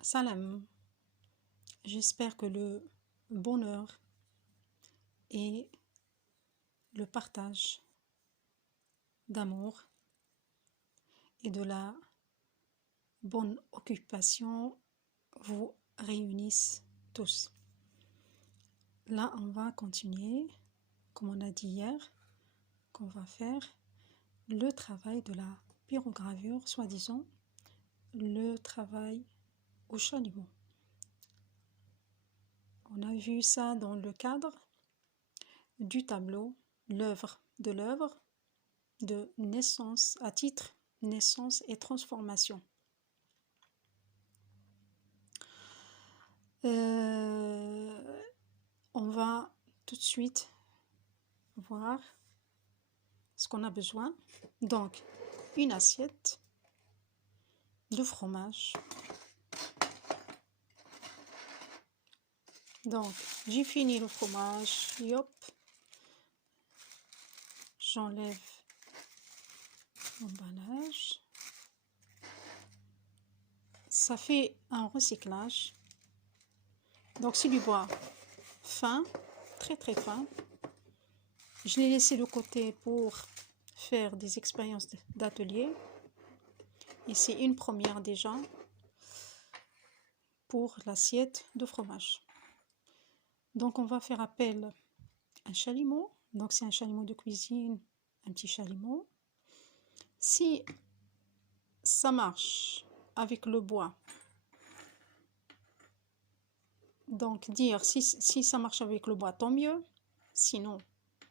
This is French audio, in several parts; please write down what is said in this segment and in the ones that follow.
Salam, j'espère que le bonheur et le partage d'amour et de la bonne occupation vous réunissent tous. Là, on va continuer, comme on a dit hier, qu'on va faire le travail de la pyrogravure, soi-disant le travail au chalumeau. On a vu ça dans le cadre du tableau, l'œuvre de naissance à titre naissance et transformation. On va tout de suite voir ce qu'on a besoin. Donc, une assiette de fromage. Donc, j'ai fini le fromage. Hop. J'enlève l'emballage. Ça fait un recyclage. Donc, c'est du bois fin, très très fin. Je l'ai laissé de côté pour faire des expériences d'atelier. Et c'est une première déjà pour l'assiette de fromage. Donc, on va faire appel à un chalumeau. Donc, c'est un chalumeau de cuisine, un petit chalumeau. Si ça marche avec le bois, donc dire si ça marche avec le bois, tant mieux. Sinon,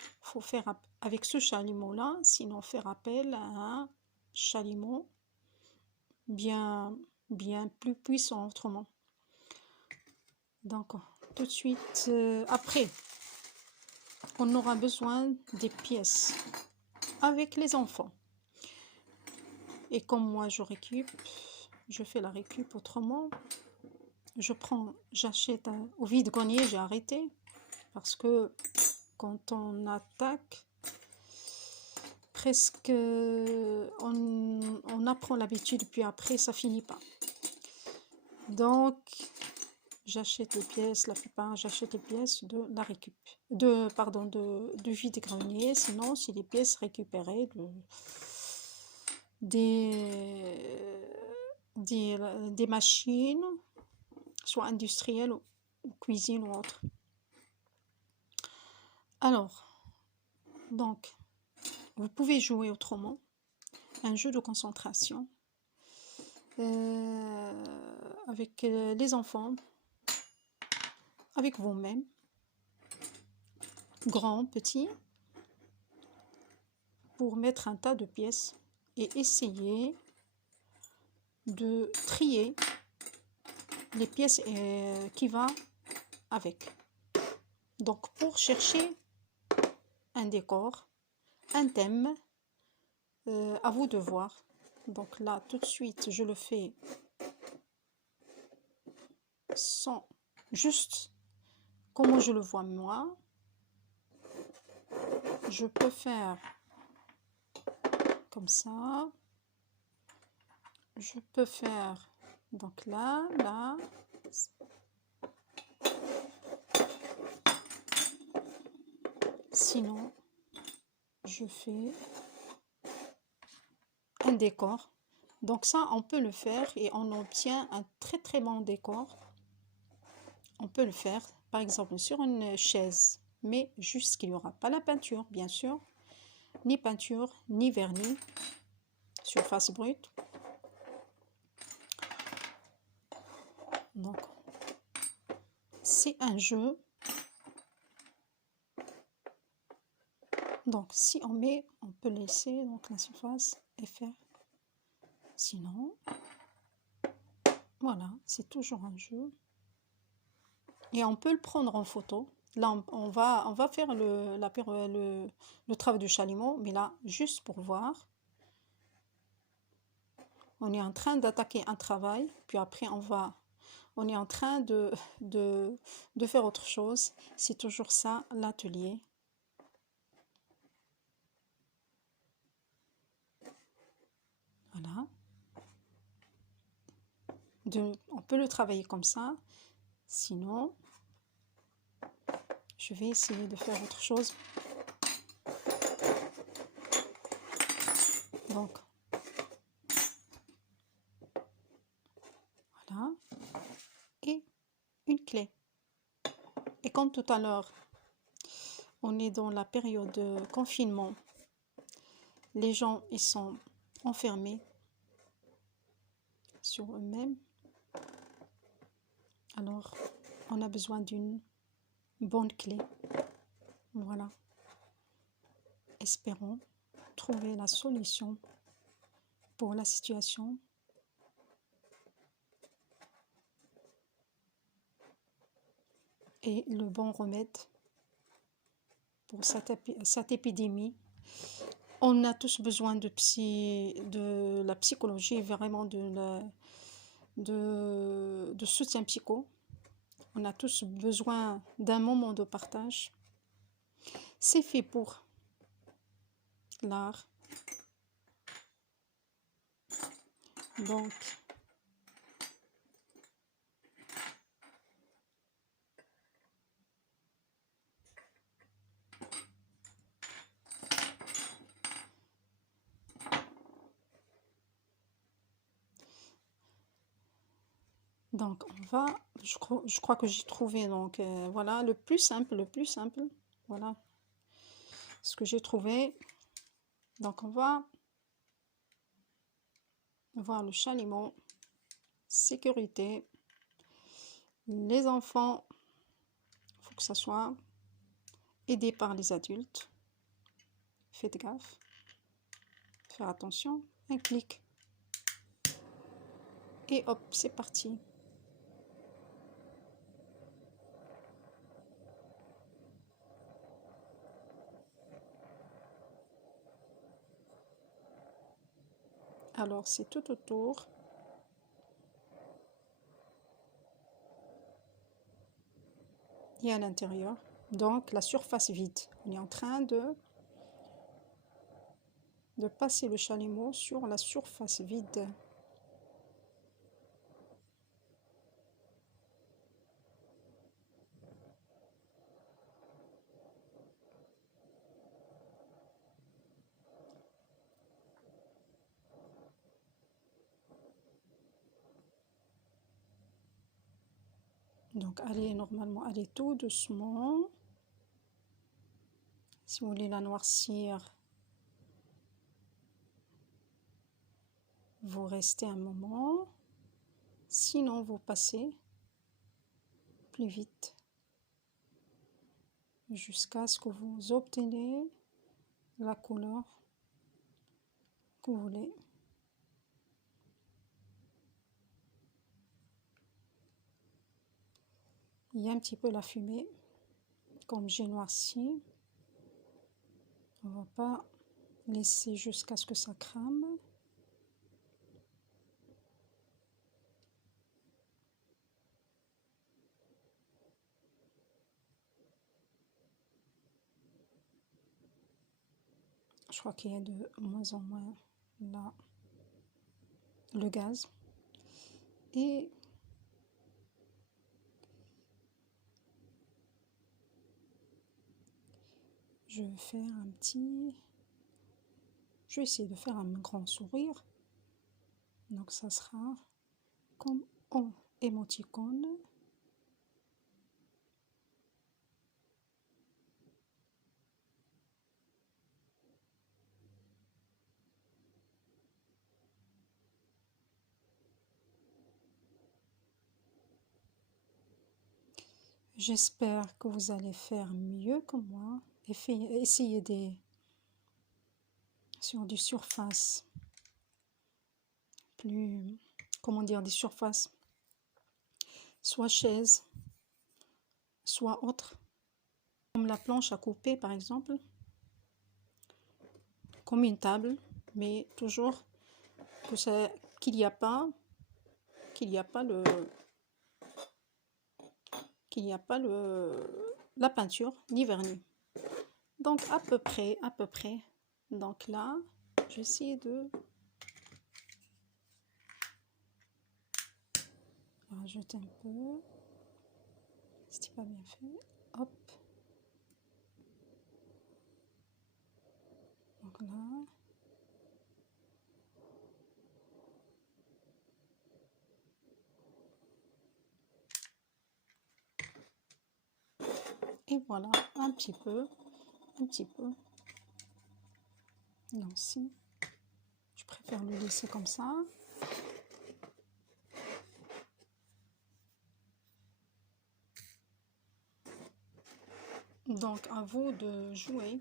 il faut faire avec ce chalumeau-là, sinon faire appel à un chalumeau bien plus puissant autrement. Donc, tout de suite, après, on aura besoin des pièces avec les enfants. Et comme moi, je fais la récup autrement. J'achète au vide-grenier, j'ai arrêté. Parce que quand on attaque, presque, on apprend l'habitude, puis après, ça finit pas. Donc, j'achète les pièces, la plupart, j'achète les pièces de la récup. Du vide-grenier. Sinon, c'est des pièces récupérées des machines, soit industrielles ou cuisine ou autre. Alors, donc, vous pouvez jouer autrement, un jeu de concentration avec les enfants, avec vous-même, grands, petits, pour mettre un tas de pièces et essayer de trier les pièces qui vont avec. Donc, pour chercher un décor, un thème, à vous de voir. Donc là, tout de suite, je le fais sans, juste comment je le vois moi. Je peux faire comme ça. Je peux faire donc là. Sinon, je fais un décor. Donc ça, on peut le faire et on obtient un très très bon décor. On peut le faire, par exemple, sur une chaise, mais juste qu'il n'y aura pas la peinture, bien sûr, ni peinture, ni vernis, surface brute. Donc, c'est un jeu. Donc, si on met, on peut laisser donc la surface et faire. Sinon, voilà, c'est toujours un jeu. Et on peut le prendre en photo. Là, on va faire le travail du chalumeau, mais là, juste pour voir. On est en train d'attaquer un travail, puis après, on est en train de faire autre chose. C'est toujours ça, l'atelier. Voilà. on peut le travailler comme ça. Sinon, je vais essayer de faire autre chose. Donc, voilà. Et une clé. Et comme tout à l'heure, on est dans la période de confinement. Les gens, ils sont enfermés sur eux-mêmes. Alors, on a besoin d'une bonne clé. Voilà. Espérons trouver la solution pour la situation. Et le bon remède pour cette épidémie. On a tous besoin de la psychologie, vraiment de soutien psycho. On a tous besoin d'un moment de partage. C'est fait pour l'art. Donc, on va, je crois que j'ai trouvé, donc voilà, le plus simple, voilà ce que j'ai trouvé. Donc on va voir le chalumeau, sécurité, les enfants, il faut que ça soit aidé par les adultes. Faites gaffe, faire attention, un clic. Et hop, c'est parti. Alors, c'est tout autour. Et à l'intérieur. Donc, la surface vide. On est en train de passer le chalumeau sur la surface vide. Donc, allez normalement, allez tout doucement. Si vous voulez la noircir, vous restez un moment. Sinon, vous passez plus vite jusqu'à ce que vous obtenez la couleur que vous voulez. Il y a un petit peu la fumée, comme j'ai noirci. On ne va pas laisser jusqu'à ce que ça crame. Je crois qu'il y a de moins en moins là le gaz. Et je vais faire je vais essayer de faire un grand sourire. Donc ça sera comme en émoticône. J'espère que vous allez faire mieux que moi et essayer sur des surfaces plus, comment dire, des surfaces soit chaises, soit autres, comme la planche à couper par exemple, comme une table, mais toujours qu'il n'y a pas la peinture ni vernis. Donc à peu près. Donc là, j'essaie de vais rajouter un peu. C'est pas bien fait. Hop. Donc là. Et voilà, un petit peu. Non, si. Je préfère le laisser comme ça. Donc, à vous de jouer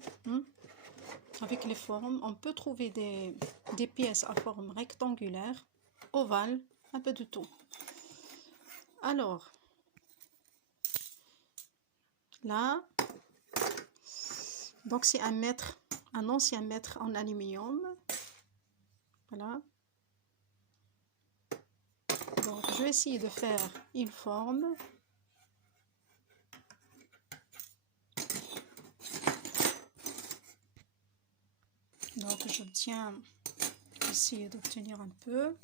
avec les formes. On peut trouver des pièces à forme rectangulaire, ovale, un peu de tout. Alors, là, donc c'est un ancien mètre en aluminium. Voilà. Donc, je vais essayer de faire une forme. Donc, je tiens, essayer d'obtenir un peu,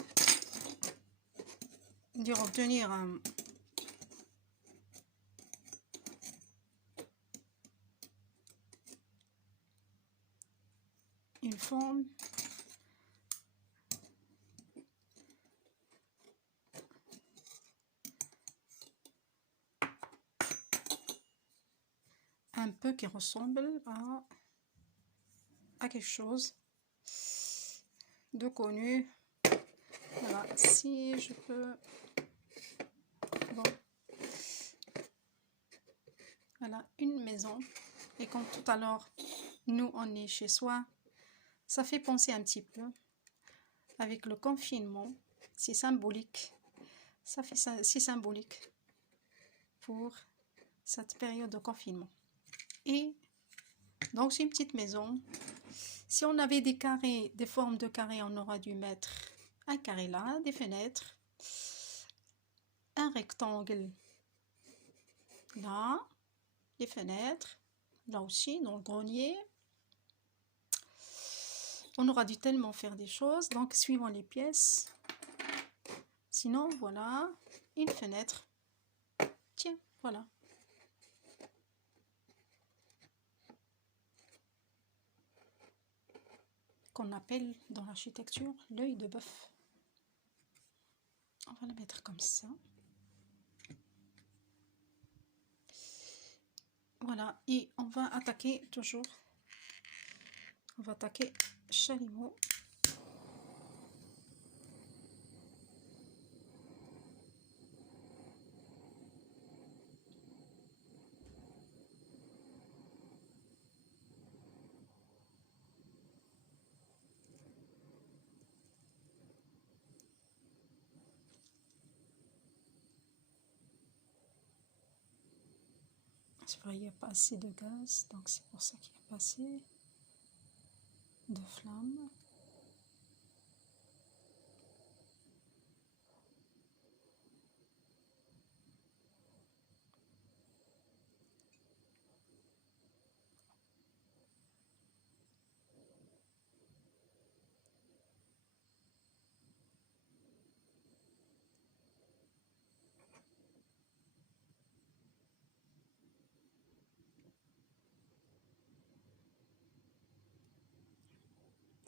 d'obtenir une forme. Un peu qui ressemble à quelque chose de connu. Voilà, si je peux. Bon. Voilà, une maison. Et comme tout à l'heure, nous, on est chez soi. Ça fait penser un petit peu avec le confinement. C'est symbolique. Ça fait ça, c'est symbolique pour cette période de confinement. Et donc, c'est une petite maison. Si on avait des carrés, des formes de carrés, on aurait dû mettre un carré là, des fenêtres, un rectangle là, les fenêtres, là aussi, dans le grenier. On aura dû tellement faire des choses, donc suivant les pièces. Sinon, voilà, une fenêtre. Tiens, voilà. Qu'on appelle dans l'architecture l'œil de bœuf. On va le mettre comme ça. Voilà, et on va attaquer toujours. On va attaquer chalumeau. C'est vrai, il n'y a pas assez de gaz, donc c'est pour ça qu'il n'y a pas assez de flammes.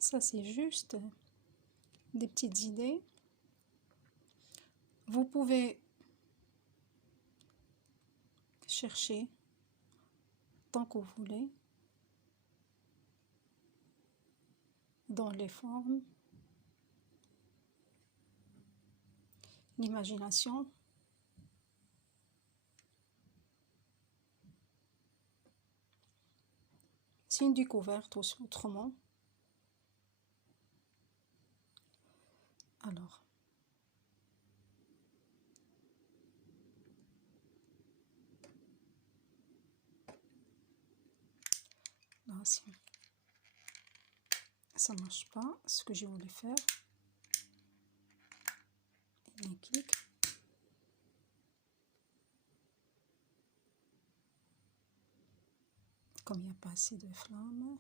Ça, c'est juste des petites idées. Vous pouvez chercher tant que vous voulez dans les formes, l'imagination. C'est une découverte aussi autrement. Alors, là, si ça ne marche pas, ce que j'ai voulu faire, et clic. Comme il n'y a pas assez de flammes.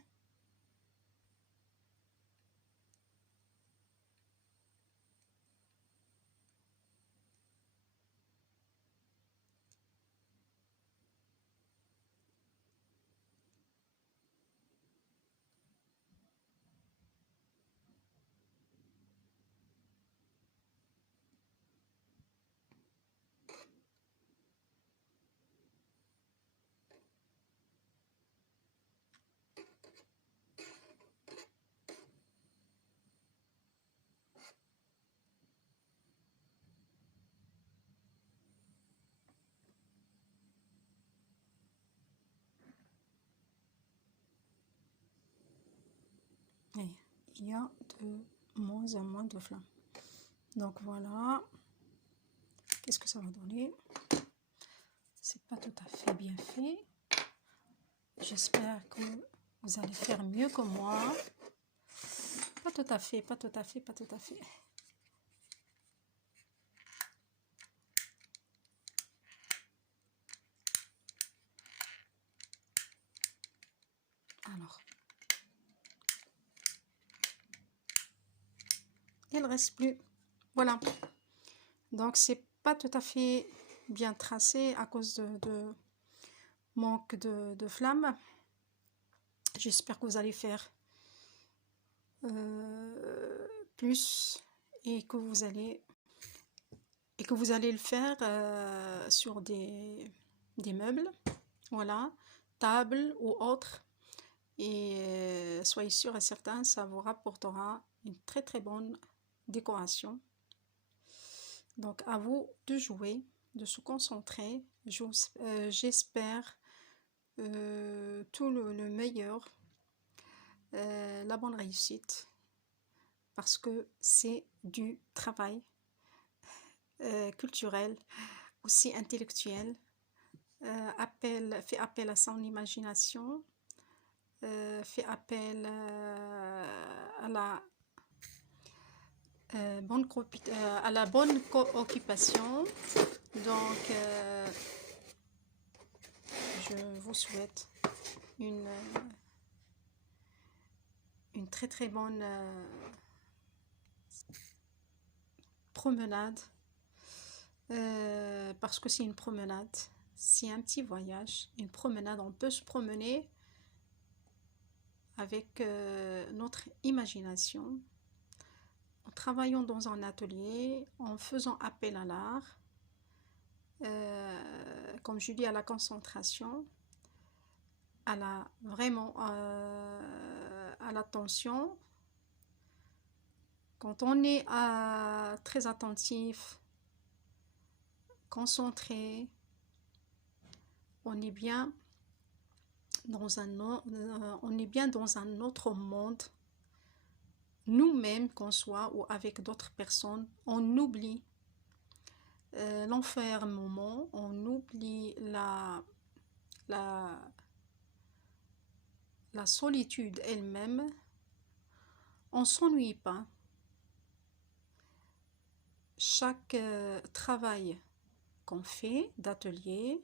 Et il y a de moins en moins de flammes. Donc voilà. Qu'est-ce que ça va donner? C'est pas tout à fait bien fait. J'espère que vous allez faire mieux que moi. Pas tout à fait, pas tout à fait, pas tout à fait. Alors, il ne reste plus. Voilà. Donc, c'est pas tout à fait bien tracé à cause de manque de flamme. J'espère que vous allez faire plus et que vous allez le faire sur des meubles, voilà, table ou autre. Et soyez sûr et certain, ça vous rapportera une très très bonne décoration. Donc à vous de jouer, de se concentrer. J'espère tout le meilleur, la bonne réussite, parce que c'est du travail culturel, aussi intellectuel, fait appel à son imagination, fait appel à la bonne occupation. Donc je vous souhaite une très très bonne promenade, parce que c'est une promenade, c'est un petit voyage, une promenade. On peut se promener avec notre imagination, en travaillant dans un atelier, en faisant appel à l'art, comme je dis, à la concentration, vraiment à l'attention. Quand on est très attentif, concentré, on est bien dans un autre monde. Nous-mêmes, qu'on soit ou avec d'autres personnes, on oublie l'enfermement, on oublie la solitude elle-même. On ne s'ennuie pas. Chaque travail qu'on fait d'atelier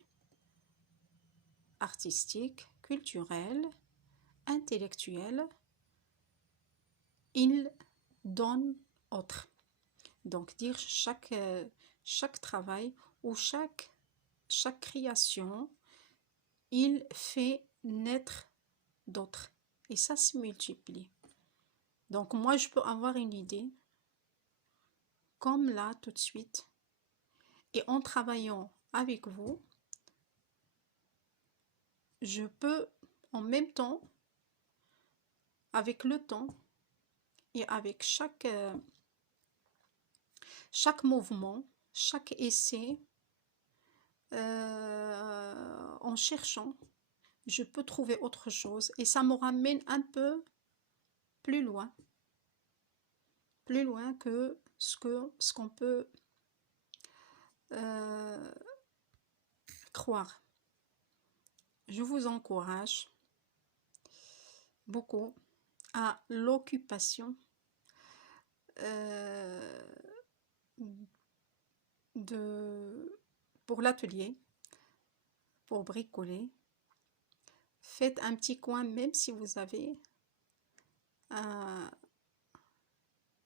artistique, culturel, intellectuel, il donne autre. Donc dire chaque travail ou chaque création, il fait naître d'autres. Et ça se multiplie. Donc moi, je peux avoir une idée, comme là, tout de suite. Et en travaillant avec vous, je peux en même temps, avec le temps et avec chaque mouvement, chaque essai, en cherchant, je peux trouver autre chose. Et ça me ramène un peu plus loin que ce qu'on peut croire. Je vous encourage beaucoup à l'occupation pour l'atelier, pour bricoler. Faites un petit coin, même si vous avez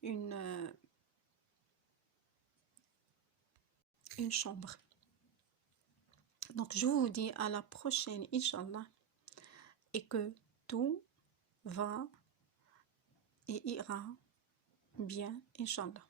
une chambre. Donc je vous dis à la prochaine, Inch'Allah, et que tout va et ira bien, Inch'Allah.